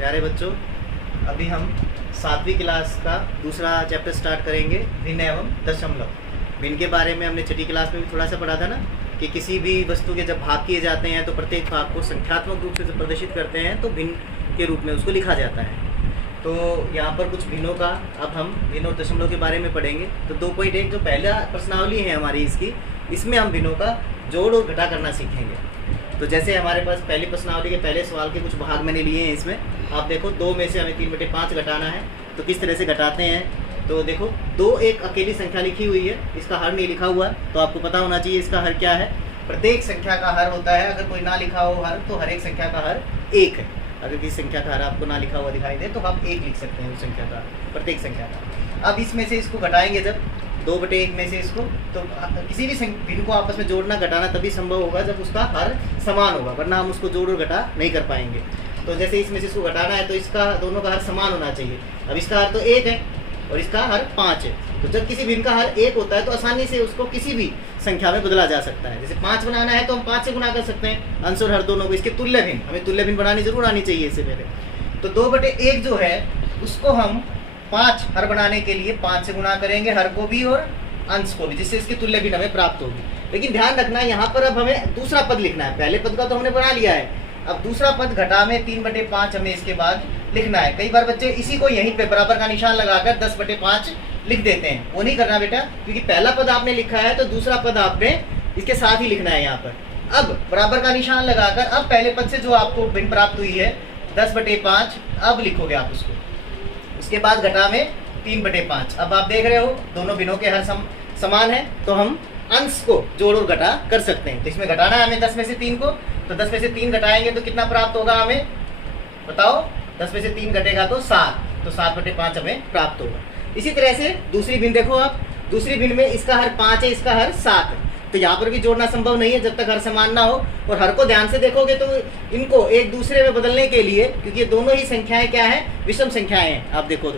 प्यारे बच्चों, अभी हम 7वीं क्लास का दूसरा चैप्टर स्टार्ट करेंगे, भिन्न एवं दशमलव। भिन्न के बारे में हमने छठी क्लास में भी थोड़ा सा पढ़ा था ना, कि किसी भी वस्तु के जब भाग किए जाते हैं तो प्रत्येक भाग को संख्यात्मक रूप से जब प्रदर्शित करते हैं तो भिन्न के रूप में उसको लिखा जाता है। तो यहाँ पर कुछ भिन्नों का अब हम भिन्न और दशमलव के बारे में पढ़ेंगे। तो 2.1 जो पहला प्रश्नावली है हमारी इसकी, इसमें हम भिन्नों का जोड़ और घटा करना सीखेंगे। तो जैसे हमारे पास पहली प्रश्नावली के पहले सवाल के कुछ भाग मैंने लिए हैं। इसमें आप देखो 2 में से हमें 3/5 घटाना है। तो किस तरह से घटाते हैं, तो देखो 2 एक अकेली संख्या लिखी हुई है, इसका हर नहीं लिखा हुआ, तो आपको पता होना चाहिए इसका हर क्या है। प्रत्येक संख्या का हर होता है, अगर कोई ना लिखा हो हर, तो हर एक संख्या का हर 1 है। अगर किसी संख्या का हर आपको ना लिखा हुआ दिखाई दे तो आप 1 लिख सकते हैं उस संख्या का, प्रत्येक संख्या का। अब इसमें से इसको घटाएंगे जब 2/1 में से इसको, तो किसी भी भिन्न को आपस में जोड़ना घटाना तभी संभव होगा जब उसका हर समान होगा, वरना हम उसको जोड़ और घटा नहीं कर पाएंगे। तो जैसे इसमें से इसको घटाना है तो इसका दोनों का हर समान होना चाहिए। अब इसका हर तो 1 है और इसका हर 5 है। तो जब किसी भिन्न का हर 1 होता है तो आसानी से उसको किसी भी संख्या में बदला जा सकता है। जैसे 5 बनाना है तो हम 5 से गुना कर सकते हैं, अंश और हर दोनों को। इसके तुल्य भिन्न, हमें तुल्य भिन्न बनानी जरूर आनी चाहिए इससे पहले। तो 2/1 जो है उसको हम 5 हर बनाने के लिए 5 से गुना करेंगे, हर को भी और अंश को भी, जिससे इसकी तुल्य भिन्न हमें प्राप्त होगी। लेकिन ध्यान रखना, यहाँ पर अब हमें दूसरा पद लिखना है। पहले पद का तो हमने बना लिया है, अब दूसरा पद घटा में 3/5 हमें इसके बाद लिखना है। कई बार बच्चे इसी को यहीं पे बराबर का निशान लगाकर 10/5 लिख देते हैं, वो नहीं करना बेटा, क्योंकि पहला पद आपने लिखा है तो दूसरा पद आपने इसके साथ ही लिखना है यहाँ पर। अब बराबर का निशान लगाकर अब पहले पद से जो आपको भिन्न प्राप्त हुई है 10/5, अब लिखोगे आप उसको। उसके बाद घटा में 3/5। अब आप देख रहे हो दोनों भिन्नों के हर समान है, तो हम अंश को जोड़ और घटा कर सकते हैं। तो इसमें घटाना है हमें 10 में से 3 को, तो 10 में से 3 घटाएंगे तो कितना प्राप्त होगा हमें, बताओ। 10 में से 3 घटेगा तो 7, तो 7/5 हमें प्राप्त होगा। इसी तरह से दूसरी भिन्न देखो आप, दूसरी भिन्न में इसका हर 5 है, इसका हर 7 है। तो यहाँ पर भी जोड़ना संभव नहीं है जब तक हर समान ना हो। और हर को ध्यान से देखोगे तो इनको एक दूसरे में बदलने के लिए, क्योंकि ये दोनों ही संख्याएं क्या है, विषम संख्याएं हैं, आप देखो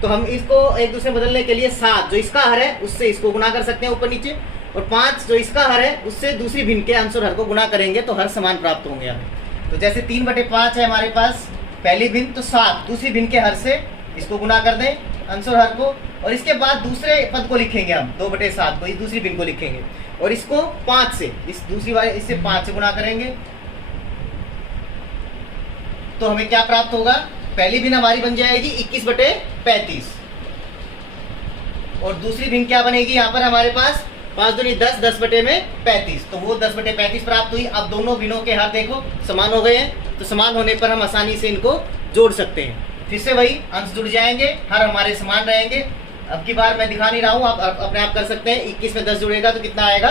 तो हम इसको एक दूसरे में बदलने के लिए 7 जो इसका हर है उससे इसको गुना कर सकते हैं ऊपर नीचे, और 5 जो इसका हर है उससे दूसरी भिन्न के अंश और हर को गुना करेंगे तो हर समान प्राप्त होंगे हमें। तो जैसे 3/5 है हमारे पास पहली भिन्न, तो 7 दूसरी भिन्न के हर से इसको गुना कर दें अंश और हर को, और इसके बाद दूसरे पद को लिखेंगे हम 2/7 को, इस दूसरी भिन्न को लिखेंगे, और इसको 5 से, इस दूसरी वाले इससे 5 से गुना करेंगे तो हमें क्या प्राप्त होगा, पहली भिन्न हमारी बन जाएगी 21/35, और दूसरी भिन्न क्या बनेगी यहाँ पर हमारे पास 5 दूनी 10, 10/35, तो वो 10/35 प्राप्त हुई। अब दोनों भिन्नों के हर देखो समान हो गए हैं, तो समान होने पर हम आसानी से इनको जोड़ सकते हैं। फिर से वही अंश जुड़ जाएंगे, हर हमारे समान रहेंगे। अब की बार मैं दिखा नहीं रहा हूँ, आप अपने आप कर सकते हैं। 21 में 10 जुड़ेगा तो कितना आएगा,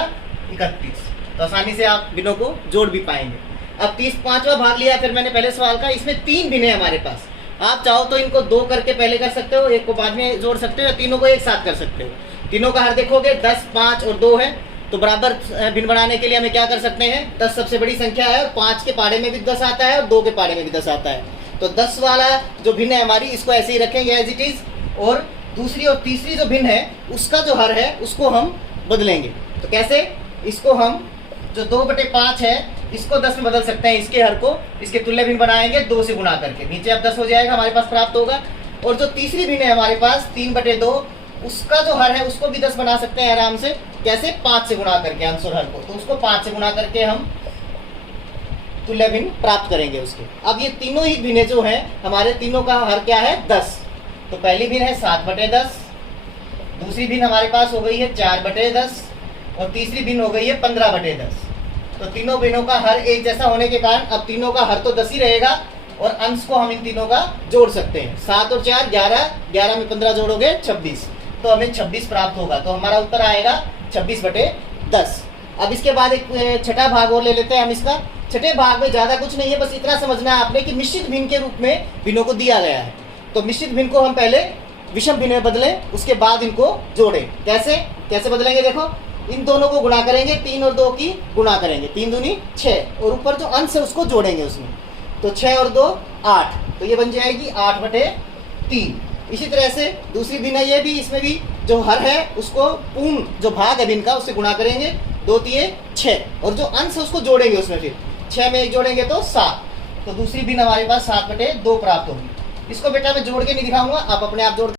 31, तो आसानी से आप भिन्नों को जोड़ भी पाएंगे। अब 5वां भाग लिया फिर मैंने पहले सवाल का, इसमें 3 भिन्न है हमारे पास। आप चाहो तो इनको 2 करके पहले कर सकते हो, 1 को बाद में जोड़ सकते हो, या तीनों को एक साथ कर सकते हो। तीनों का हर देखोगे 10, 5 और 2 है, तो बराबर भिन्न बनाने के लिए हमें क्या कर सकते हैं, 10 सबसे बड़ी संख्या है और 5 के पाड़े में भी 10 आता है और 2 के पाड़े में भी 10 आता है। तो 10 वाला जो भिन्न है हमारी, इसको ऐसे ही रखेंगे एज इट इज, और दूसरी और तीसरी जो भिन्न है उसका जो हर है उसको हम बदलेंगे। तो कैसे, इसको हम जो 2/5 है इसको 10 में बदल सकते हैं, इसके हर को इसके तुल्य भिन्न बनाएंगे 2 से गुना करके, नीचे अब 10 हो जाएगा हमारे पास प्राप्त होगा। और जो तीसरी भिन्न है हमारे पास 3/2, उसका जो हर है उसको भी 10 बना सकते हैं आराम से, कैसे, 5 से गुना करके अंश और हर को, तो उसको 5 से गुना करके हम तुल्य भिन्न प्राप्त करेंगे उसके। अब ये तीनों ही भिन्न जो हैं हमारे, तीनों का हर क्या है, 10। तो पहली भिन्न है 7/10, दूसरी भिन्न हमारे पास हो गई है 4/10, और तीसरी भिन्न हो गई है 15/10। तो तीनों भिन्नों का हर एक जैसा होने के कारण अब तीनों का हर तो 10 ही रहेगा, और अंश को हम इन तीनों का जोड़ सकते हैं। 7 और 4 11, 11 में 15 जोड़ोगे 26, तो हमें 26 प्राप्त होगा। तो हमारा उत्तर आएगा 26/10। अब इसके बाद एक छठा भाग और ले लेते हैं हम इसका। छठे भाग में ज़्यादा कुछ नहीं है, बस इतना समझना है आपने कि मिश्रित भिन्न के रूप में भिन्नों को दिया गया है। तो मिश्रित भिन्न को हम पहले विषम भिन्न में बदलें, उसके बाद इनको जोड़ें। कैसे बदलेंगे, देखो इन दोनों को गुणा करेंगे, 3 और 2 की गुणा करेंगे, 3 दूनी 6, और ऊपर जो अंश है उसको जोड़ेंगे उसमें, तो 6 और 2 8, तो ये बन जाएगी 8/3। इसी तरह से दूसरी भिन्न है ये भी, इसमें भी जो हर है उसको पूर्ण जो भाग है भिन्न का उससे गुणा करेंगे, 2 3 6, और जो अंश है उसको जोड़ेंगे उसमें, फिर 6 में 1 जोड़ेंगे तो 7, तो दूसरी भिन्न हमारे पास 7/2 प्राप्त होगी। इसको बेटा मैं जोड़ के नहीं दिखाऊंगा, आप अपने आप जोड़